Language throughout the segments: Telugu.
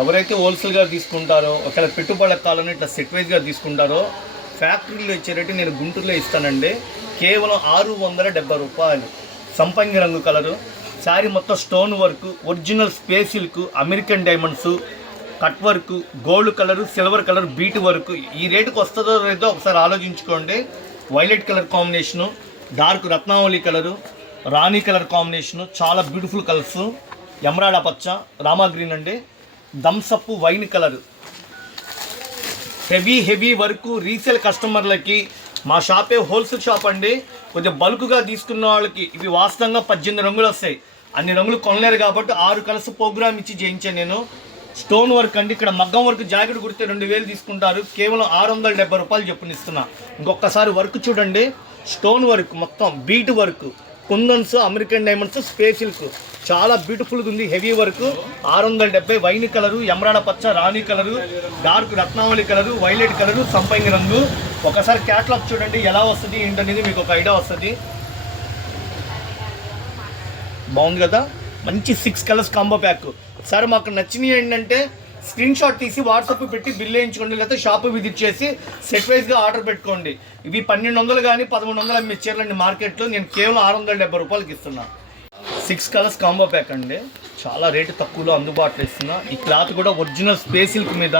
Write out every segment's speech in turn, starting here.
ఎవరైతే హోల్సేల్గా తీసుకుంటారో ఒకవేళ పెట్టుబడులకు కావాలని ఇట్లా సెట్ వైజ్గా తీసుకుంటారో ఫ్యాక్టరీలో ఇచ్చే రేటు నేను గుంటూరులో ఇస్తానండి. కేవలం 670 రూపాయలు. సంపంగి రంగు కలరు, శారీ మొత్తం stone work, original space silk, American diamonds, cut work, gold colour, silver colour, bead work. ఈ రేటుకి వస్తుందో లేదో ఒకసారి ఆలోచించుకోండి. వైలెట్ కలర్ కాంబినేషను, డార్క్ రత్నావళి కలరు, రాణి కలర్ కాంబినేషను, చాలా బ్యూటిఫుల్ కలర్స్. ఎమరాల్డ్ పచ్చ, రామా గ్రీన్ అండి, Thums Up wine colour. Heavy work. Resale కస్టమర్లకి మా షాపే హోల్సేల్ షాప్ అండి. కొంచెం బల్క్గా తీసుకున్న వాళ్ళకి ఇవి వాస్తవంగా 18 రంగులు వస్తాయి. అన్ని రంగులు కొనలేరు కాబట్టి 6 కలర్స్ ప్రోగ్రామ్ ఇచ్చి చేయించాను నేను. స్టోన్ వర్క్ అండి. ఇక్కడ మగ్గం వర్క్ జాకెట్ కుడితే 2000 తీసుకుంటారు. కేవలం 670 రూపాయలు చెప్పునిస్తున్నా. ఇంకొకసారి వర్క్ చూడండి. స్టోన్ వర్క్ మొత్తం bead work, kundans, American diamonds, space silk, చాలా బ్యూటిఫుల్గా ఉంది. Heavy work. 670. Wine colour, emerald పచ్చ, రాణి కలరు, డార్క్ రత్నావళి కలరు, వైలెట్ కలరు, సంపంగి రంగు. ఒకసారి క్యాటలాగ్ చూడండి ఎలా వస్తుంది ఏంటనేది మీకు ఒక ఐడియా వస్తుంది. బాగుంది కదా. మంచి 6 కలర్స్ కాంబో ప్యాక్. సార్ మాకు నచ్చినవి ఏంటంటే స్క్రీన్ షాట్ తీసి వాట్సాప్ పెట్టి బిల్ వేయించుకోండి, లేకపోతే షాప్ విజిట్ చేసి సెట్ వైజ్గా ఆర్డర్ పెట్టుకోండి. ఇవి 1200 కానీ 1100 అమ్మే చీరలండి మార్కెట్లో. నేను కేవలం 670 రూపాయలకి ఇస్తున్నా. 6 కలర్స్ కాంబో ప్యాక్ అండి. చాలా రేటు తక్కువలో అందుబాటులో ఇస్తున్నా. ఈ క్లాత్ కూడా ఒరిజినల్ స్పేస్ సిల్క్ మీద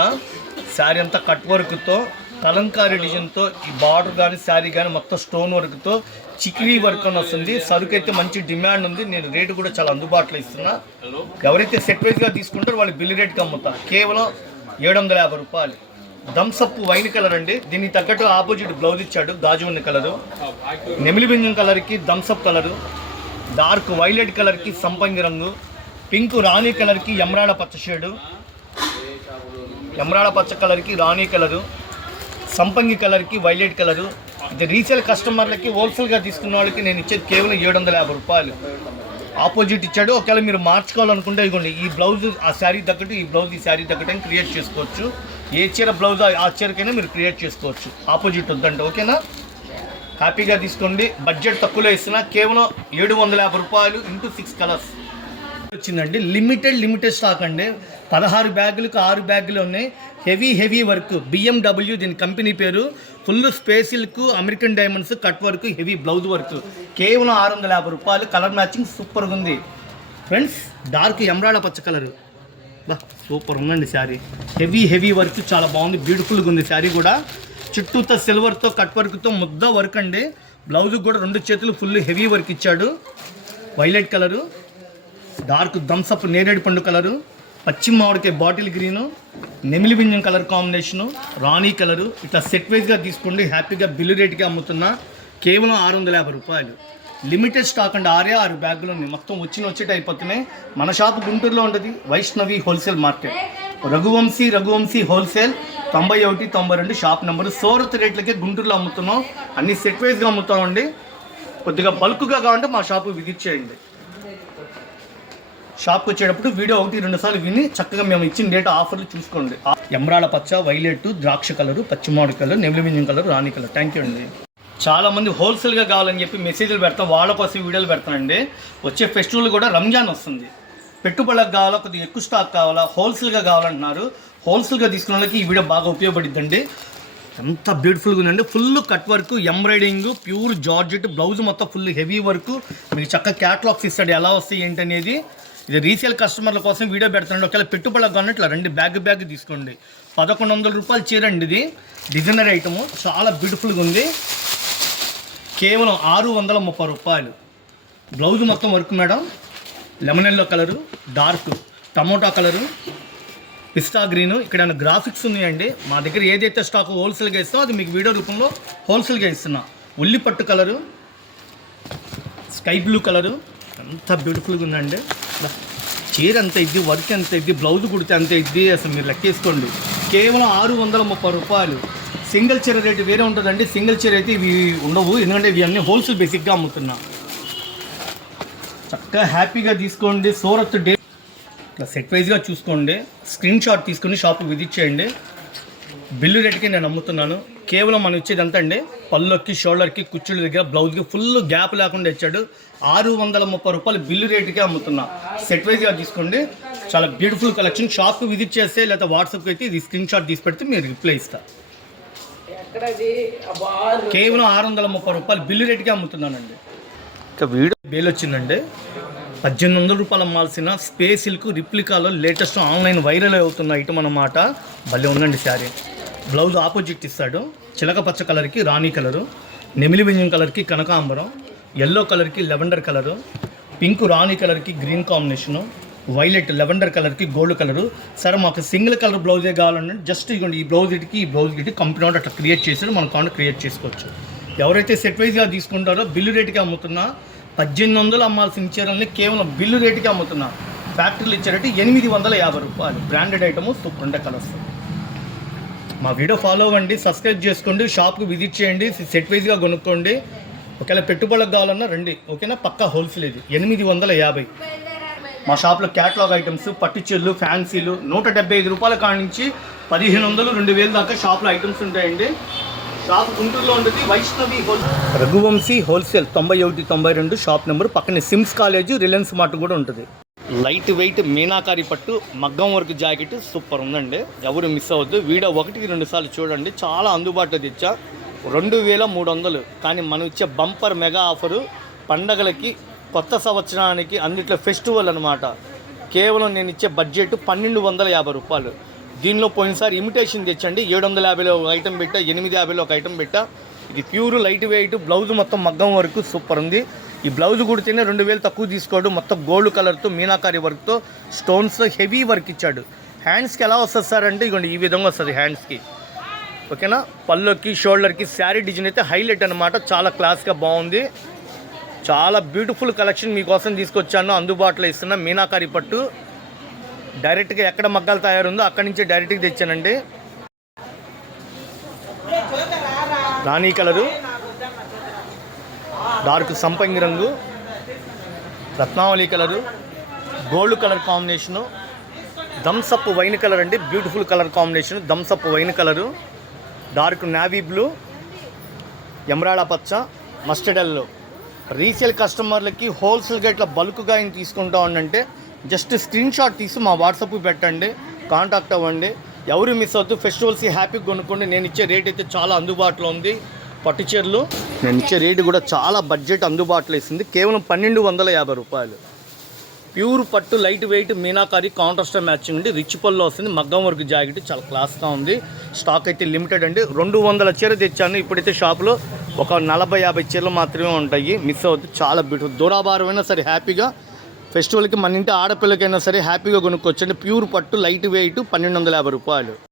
శారీ అంతా కట్ వర్క్తో, కలంకారీ డిజైన్తో, ఈ బార్డర్ కానీ శారీ కానీ మొత్తం స్టోన్ వర్క్తో, చిక్లీ వర్క్ అని వస్తుంది. సరుకు అయితే మంచి డిమాండ్ ఉంది. నేను రేటు కూడా చాలా అందుబాటులో ఇస్తున్నా. ఎవరైతే సెట్ వైజ్గా తీసుకుంటారో వాళ్ళు బిల్ రేట్కి అమ్ముతా. కేవలం 750 రూపాయలు. థమ్సప్ వైన్ కలర్ అండి. దీనికి తగ్గట్టు ఆపోజిట్ బ్లౌజ్ ఇచ్చాడు. గాజువన్న కలరు, నెమిలి బింజం కలర్కి థమ్సప్ కలరు, డార్క్ వైలెట్ కలర్కి సంపంగి రంగు, పింక్ రాణి కలర్కి ఎమరాల్డ్ పచ్చ షేడు, ఎమరాల్డ్ పచ్చ కలర్కి రాణి కలరు, సంపంగి కలర్కి వైలెట్ కలరు. ఇది రీసేల్ కస్టమర్లకి హోల్సేల్గా తీసుకున్న వాళ్ళకి నేను ఇచ్చేది కేవలం 750 రూపాయలు. ఆపోజిట్ ఇచ్చాడు. ఒకవేళ మీరు మార్చుకోవాలనుకుంటే ఇవ్వండి. ఈ బ్లౌజ్ ఆ శారీ తగ్గట్టు, ఈ బ్లౌజ్ ఈ శారీ తగ్గట్టు అని క్రియేట్ చేసుకోవచ్చు. ఏ చీర బ్లౌజ్ ఆ చీరకైనా మీరు క్రియేట్ చేసుకోవచ్చు. ఆపోజిట్ వద్దంటే ఓకేనా. హ్యాపీగా తీసుకోండి. బడ్జెట్ తక్కువలో ఇస్తున్నా. కేవలం 750 రూపాయలు ఇంటూ 6 కలర్స్ వచ్చిందండి. లిమిటెడ్ స్టాక్ అండి. 16 బ్యాగులకు 6 బ్యాగులు ఉన్నాయి. Heavy work. BMW దీని కంపెనీ పేరు. Full space silk, American diamonds, cut work, heavy blouse work. కేవలం 650 రూపాయలు. కలర్ మ్యాచింగ్ సూపర్గా ఉంది ఫ్రెండ్స్. డార్క్ ఎమరాల్డ్ పచ్చ కలరు సూపర్ ఉందండి శారీ. హెవీ వర్క్ చాలా బాగుంది. బ్యూటిఫుల్గా ఉంది శారీ కూడా. చుట్టూతో సిల్వర్తో కట్ వర్క్తో ముద్ద వర్క్ అండి. బ్లౌజ్ కూడా 2 చేతులు ఫుల్ హెవీ వర్క్ ఇచ్చాడు. వైలెట్ కలరు, డార్క్ థమ్సప్ నేరేడు పండు కలరు, పచ్చి మామిడికాయ బాటిల్ గ్రీను, నెమిలి బింజం కలర్ కాంబినేషను, రాణి కలరు. ఇట్లా సెట్ వైజ్గా తీసుకోండి. హ్యాపీగా బిల్లు రేట్గా అమ్ముతున్నా. కేవలం 650 రూపాయలు. లిమిటెడ్ స్టాక్ అండి. 6 బ్యాగులు ఉన్నాయి. మొత్తం వచ్చేట అయిపోతున్నాయి. మన షాప్ గుంటూరులో ఉంటుంది. Vaishnavi wholesale market. Raghuvanshi wholesale 91 92 shop number. Surat రేట్లకే గుంటూరులో అమ్ముతున్నాం. అన్ని సెట్ వైజ్గా అమ్ముతామండి. కొద్దిగా బల్క్గా కావాలంటే మా షాపు విజిట్ చేయండి. షాప్కి వచ్చేటప్పుడు వీడియో 1-2 సార్లు విని చక్కగా మేము ఇచ్చిన డేట్ ఆఫర్లు చూసుకోండి. ఎమరాల్డ్ పచ్చ, వైలెట్, ద్రాక్ష కలరు, పచ్చిమామిడి కలర్, నెమిలి బింజం కలర్, రాణి కలర్. థ్యాంక్ యూ అండి. చాలామంది హోల్సేల్గా కావాలని చెప్పి మెసేజ్లు పెడతాం. వాళ్ళ కోసం వీడియోలు పెడతానండి. వచ్చే ఫెస్టివల్ కూడా రంజాన్ వస్తుంది. పెట్టుబడులకు కావాలా, కొద్దిగా ఎక్కువ స్టాక్ కావాలా, హోల్సేల్గా కావాలంటున్నారు. హోల్సేల్గా తీసుకున్న వాళ్ళకి ఈ వీడియో బాగా ఉపయోగపడుద్దండి. ఎంత బ్యూటిఫుల్గా ఉందండి. Full cut work, embroidering, pure georgette, blouse మొత్తం ఫుల్ హెవీ వర్క్. మీకు చక్కగా క్యాటలాగ్స్ ఇస్తాడు ఎలా వస్తాయి ఏంటనేది. ఇది రీసేల్ కస్టమర్ల కోసం వీడియో పెడుతున్నాడు. ఒకవేళ పెట్టుబడులకు కానీ ఇట్లా రండి బ్యాగ్ తీసుకోండి. 1100 రూపాయలు చీర అండి. ఇది డిజైనర్ ఐటము. చాలా బ్యూటిఫుల్గా ఉంది. కేవలం 630 రూపాయలు. బ్లౌజ్ మొత్తం work madam. Lemon yellow colour, dark tomato colour, పిస్తా గ్రీను. ఇక్కడ గ్రాఫిక్స్ ఉన్నాయండి. మా దగ్గర ఏదైతే స్టాక్ హోల్సేల్గా ఇస్తామో అది మీకు వీడియో రూపంలో హోల్సేల్గా ఇస్తున్నా. ఉల్లిపట్టు కలరు, స్కై బ్లూ కలరు. ఎంత బ్యూటిఫుల్గా ఉందండి. చీర ఎంత ఇద్ది, వర్క్ ఎంత ఇద్ది, బ్లౌజ్ కుడితే అంత ఇద్ది. అసలు మీరు లెక్కేసుకోండి. కేవలం 630 రూపాయలు. సింగిల్ చీర రేటు వేరే ఉంటుందండి. సింగిల్ చీర అయితే ఇవి ఉండవు, ఎందుకంటే ఇవి అన్నీ హోల్సేల్ బేసిక్గా అమ్ముతున్నా. చక్కగా హ్యాపీగా తీసుకోండి. సూరత్ డే ఇట్లా సెట్ వైజ్గా చూసుకోండి. స్క్రీన్ షాట్ తీసుకుని షాప్ విజిట్ చేయండి. బిల్లు రేటుకి నేను అమ్ముతున్నాను. కేవలం మనం ఇచ్చేది అంత అండి. పళ్ళుకి, షోల్డర్కి, కుచ్చుళ్ళ దగ్గర, బ్లౌజ్కి ఫుల్ గ్యాప్ లేకుండా ఇచ్చాడు. 630 రూపాయలు బిల్లు రేటుకే అమ్ముతున్నా. సెట్ వైజ్గా తీసుకోండి. చాలా బ్యూటిఫుల్ కలెక్షన్. షాప్కి విజిట్ చేస్తే లేదా వాట్సాప్కి అయితే ఇది స్క్రీన్ షాట్ తీసి పెడితే మీరు రిప్లై ఇస్తా. కేవలం 630 రూపాయలు బిల్లు రేటుకి అమ్ముతున్నానండి. ఇక వీడియో బేల్ వచ్చిందండి. 1800 రూపాయలు అమ్మాల్సిన స్పేస్ సిల్క్ రిప్లికాలో లేటెస్ట్ ఆన్లైన్ వైరల్ అవుతున్న ఐటమ్ అన్నమాట. భలే ఉందండి శారీ. బ్లౌజ్ ఆపోజిట్ ఇస్తాడు. చిలక పచ్చ కలర్కి రాణి కలరు, నెమిలి వెంజం కలర్కి కనకాంబరం, ఎల్లో కలర్కి లెవెండర్ కలరు, పింక్ రాణి కలర్కి గ్రీన్ కాంబినేషను, వైలెట్ లెవెండర్ కలర్కి గోల్డ్ కలరు. సరే మాకు సింగిల్ కలర్ బ్లౌజే కావాలంటే జస్ట్ ఇవ్వండి, ఈ బ్లౌజ్ ఇటుకి ఈ బ్లౌజ్ ఇటు కంపెనీ వాడు అట్లా క్రియేట్ చేసాడు, మనం కాకుండా క్రియేట్ చేసుకోవచ్చు. ఎవరైతే సెట్ వైజ్గా తీసుకుంటారో బిల్లు రేటుకి అమ్ముతున్నా. 1800 అమ్మాల్సిన చీరల్ని కేవలం బిల్లు రేటుకి అమ్ముతున్నా. ఫ్యాక్టరీలు ఇచ్చారంటే 850 రూపాయలు. బ్రాండెడ్ ఐటము, సూపర్ ఉండే కలర్స్. మా వీడియో ఫాలో అవ్వండి, సబ్స్క్రైబ్ చేసుకోండి, షాప్కి విజిట్ చేయండి, సెట్ వైజ్గా కొనుక్కోండి. ఒకవేళ పెట్టుబడులకు కావాలన్నా రండి, ఓకేనా? పక్కా హోల్సేల్ ఇది 850. మా షాప్లో క్యాటలాగ్ ఐటమ్స్, పట్టు చీరలు, ఫ్యాన్సీలు 175 రూపాయల కాడ నుంచి 1500, 2000 దాకా షాప్లో ఐటమ్స్ ఉంటాయండి. షాప్ గుంటూరులో ఉంటుంది, Vaishnavi Raghuvanshi wholesale 91, 92 shop number. పక్కనే సిమ్స్ కాలేజ్, రిలయన్స్ మార్ట్ కూడా ఉంటుంది. లైట్ వెయిట్ మీనాకారి పట్టు మగ్గం వర్క్ జాకెట్ సూపర్ ఉందండి. ఎవరు మిస్ అవ్వద్దు. వీడియో 1-2 సార్లు చూడండి. చాలా అందుబాటులో తెచ్చా. 2300. కానీ మనం ఇచ్చే బంపర్ మెగా ఆఫరు పండగలకి, కొత్త సంవత్సరానికి, అన్నిట్లో ఫెస్టివల్ అనమాట. కేవలం నేను ఇచ్చే బడ్జెట్ 1250 రూపాయలు. దీనిలో పోయినసారి ఇమిటేషన్ తెచ్చండి, 750లో ఒక ఐటమ్ పెట్టా, 850లో ఒక ఐటమ్ పెట్టా. ఇది ప్యూర్ లైట్ వెయిట్. బ్లౌజ్ మొత్తం మగ్గం వరకు సూపర్ ఉంది. ఈ బ్లౌజ్ కుడితేనే 2000 తక్కువ తీసుకోడు. మొత్తం గోల్డ్ కలర్తో మీనాకారి వర్క్తో స్టోన్స్ హెవీ వర్క్ ఇచ్చాడు. హ్యాండ్స్కి ఎలా వస్తుంది సార్ అంటే ఇదిగోండి ఈ విధంగా వస్తుంది హ్యాండ్స్కి, ఓకేనా? పళ్ళుకి, షోల్డర్కి శారీ డిజైన్ అయితే హైలైట్ అనమాట. చాలా క్లాస్గా బాగుంది. చాలా బ్యూటిఫుల్ కలెక్షన్ మీకోసం తీసుకొచ్చాను. అందుబాటులో ఇస్తున్న మీనాకారి పట్టు. డైరెక్ట్గా ఎక్కడ మగ్గాలు తయారుందో అక్కడి నుంచి డైరెక్ట్గా తెచ్చానండి. రాణి కలరు, డార్క్ సంపంగి రంగు, రత్నావళి colour, gold colour combination, Thums Up wine colour అండి. Beautiful colour combination. Thums Up wine colour, dark navy blue, emerald పచ్చ, మస్టర్డ్ ఎల్లో. రీసేల్ కస్టమర్లకి హోల్సేల్గా ఇట్లా బల్క్గా ఆయన తీసుకుంటా ఉండంటే జస్ట్ స్క్రీన్ షాట్ తీసి మా వాట్సాప్కి పెట్టండి, కాంటాక్ట్ అవ్వండి. ఎవరు మిస్ అవుతూ ఫెస్టివల్స్ హ్యాపీగా కొనుక్కోండి. నేను ఇచ్చే రేట్ అయితే చాలా అందుబాటులో ఉంది. పట్టు చీరలు నేను ఇచ్చే రేటు కూడా చాలా బడ్జెట్ అందుబాటులో ఇస్తుంది. కేవలం 1250 రూపాయలు. ప్యూర్ పట్టు light weight meenakari contrast matching ఉండి రిచ్ పల్లో వస్తుంది. మగ్గం వర్క్ జాకెట్ చాలా క్లాస్గా ఉంది. స్టాక్ అయితే లిమిటెడ్ అండి. 200 చీర తెచ్చాను. ఇప్పుడైతే షాప్లో ఒక 40-50 చీరలు మాత్రమే ఉంటాయి. మిస్ అవుతుంది. చాలా బ్యూటిఫుల్. దూరాభారమైనా సరే హ్యాపీగా ఫెస్టివల్కి మన ఇంటి ఆడపిల్లకైనా సరే హ్యాపీగా కొనుక్కొచ్చండి. ప్యూర్ పట్టు లైట్ వెయిట్ 1250 రూపాయలు.